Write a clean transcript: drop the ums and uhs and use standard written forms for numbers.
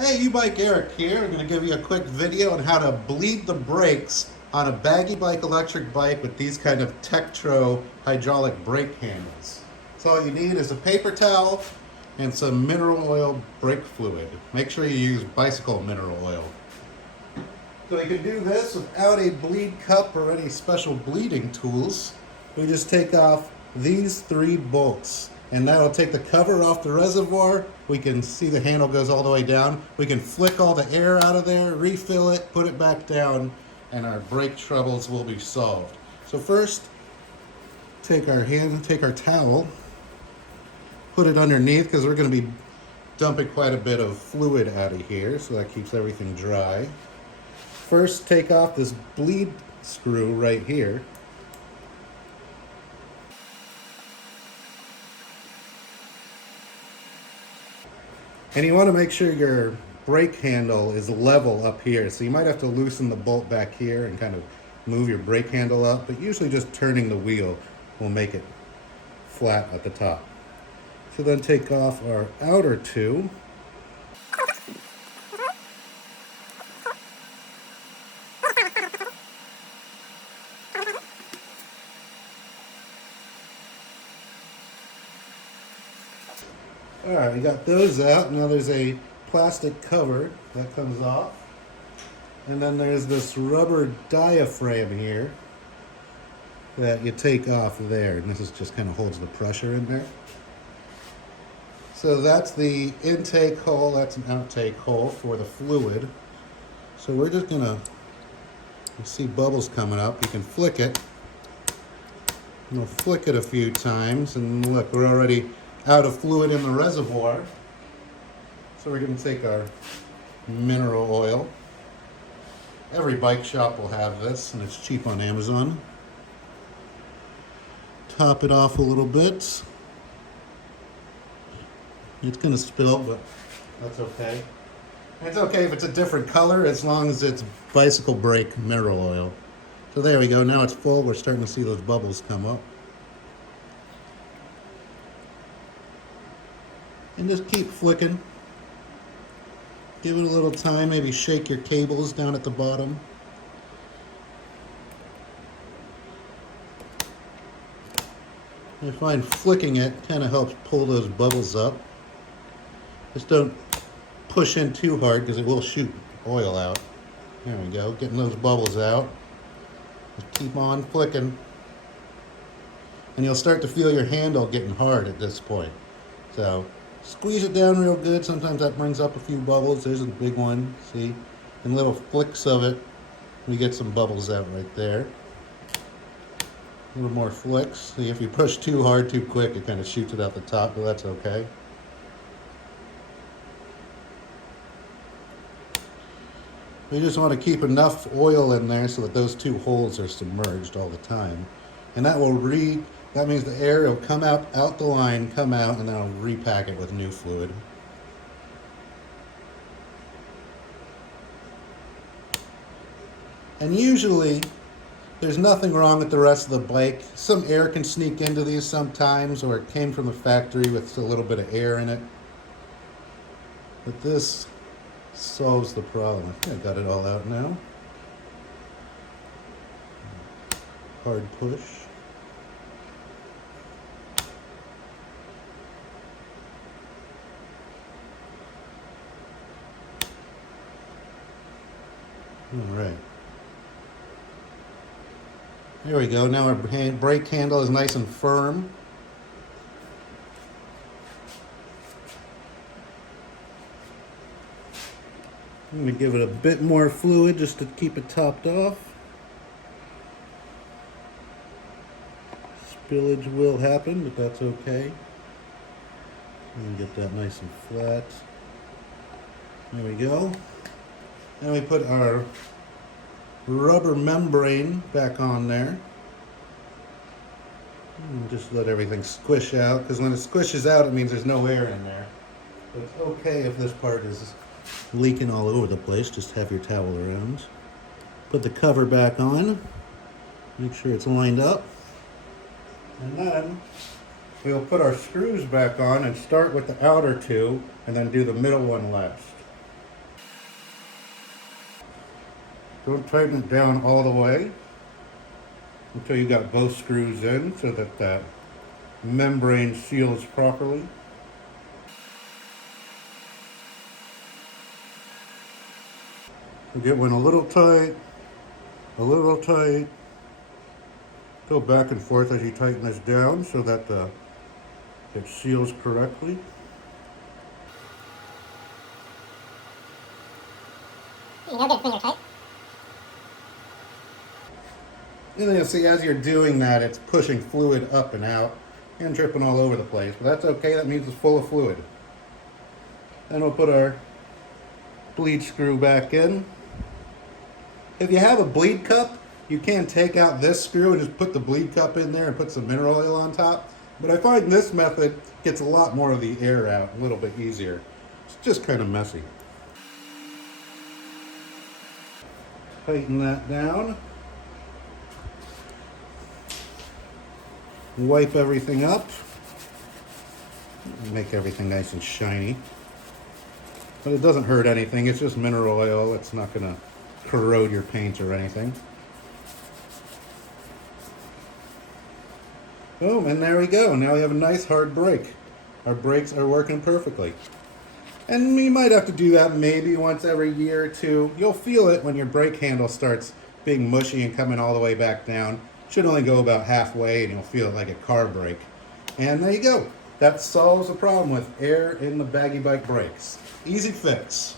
Hey, U-Bike Eric here. I'm going to give you a quick video on how to bleed the brakes on a Bagi Bike electric bike with these kind of Tektro hydraulic brake handles. So all you need is a paper towel and some mineral oil brake fluid. Make sure you use bicycle mineral oil. So you can do this without a bleed cup or any special bleeding tools. We just take off these three bolts, and that'll take the cover off the reservoir. We can see the handle goes all the way down. We can flick all the air out of there, refill it, put it back down, and our brake troubles will be solved. So first, take our towel, put it underneath because we're going to be dumping quite a bit of fluid out of here, so that keeps everything dry. First, take off this bleed screw right here. And you want to make sure your brake handle is level up here. So you might have to loosen the bolt back here and kind of move your brake handle up, but usually just turning the wheel will make it flat at the top. So then take off our outer two. Alright, we got those out. Now there's a plastic cover that comes off. And then there's this rubber diaphragm here that you take off there. And this just kind of holds the pressure in there. So that's the intake hole, that's an outtake hole for the fluid. So we're just going to, you see bubbles coming up. You can flick it. And we'll flick it a few times, and look, we're already out of fluid in the reservoir. So we're going to take our mineral oil. Every bike shop will have this, and it's cheap on Amazon. Top it off a little bit. It's going to spill, but that's okay. It's okay if it's a different color as long as it's bicycle brake mineral oil. So there we go. Now it's full. We're starting to see those bubbles come up. And just keep flicking. Give it a little time, maybe shake your cables down at the bottom. I find flicking it kind of helps pull those bubbles up. Just don't push in too hard because it will shoot oil out. There we go, getting those bubbles out. Just keep on flicking. And you'll start to feel your handle getting hard at this point. So squeeze it down real good. Sometimes that brings up a few bubbles. There's a big one, see? And little flicks of it, we get some bubbles out right there. A little more flicks. See, if you push too hard, too quick, it kind of shoots it out the top, but that's okay. We just want to keep enough oil in there so that those two holes are submerged all the time. And that will that means the air will come out the line, come out, and then I'll repack it with new fluid. And usually, there's nothing wrong with the rest of the bike. Some air can sneak into these sometimes, or it came from the factory with a little bit of air in it. But this solves the problem. I think I got it all out now. Hard push. All right. There we go. Now our brake handle is nice and firm. I'm going to give it a bit more fluid just to keep it topped off. Spillage will happen, but that's okay. And get that nice and flat. There we go. Then we put our rubber membrane back on there. And just let everything squish out, because when it squishes out, it means there's no air in there. But it's okay if this part is leaking all over the place. Just have your towel around. Put the cover back on. Make sure it's lined up. And then we'll put our screws back on and start with the outer two and then do the middle one last. Don't tighten it down all the way until you got both screws in so that that membrane seals properly. So get one a little tight, a little tight. Go back and forth as you tighten this down so that it seals correctly. You know, get a finger tight. And then you'll see as you're doing that, it's pushing fluid up and out and dripping all over the place. But that's okay, that means it's full of fluid. Then we'll put our bleed screw back in. If you have a bleed cup, you can take out this screw and just put the bleed cup in there and put some mineral oil on top. But I find this method gets a lot more of the air out, a little bit easier. It's just kind of messy. Tighten that down. Wipe everything up. Make everything nice and shiny. But it doesn't hurt anything, it's just mineral oil. It's not going to corrode your paint or anything. Boom, and there we go. Now we have a nice hard brake. Our brakes are working perfectly. And you might have to do that maybe once every year or two. You'll feel it when your brake handle starts being mushy and coming all the way back down. Should only go about halfway and you'll feel it like a car brake. And there you go. That solves the problem with air in the Bagi Bike brakes. Easy fix.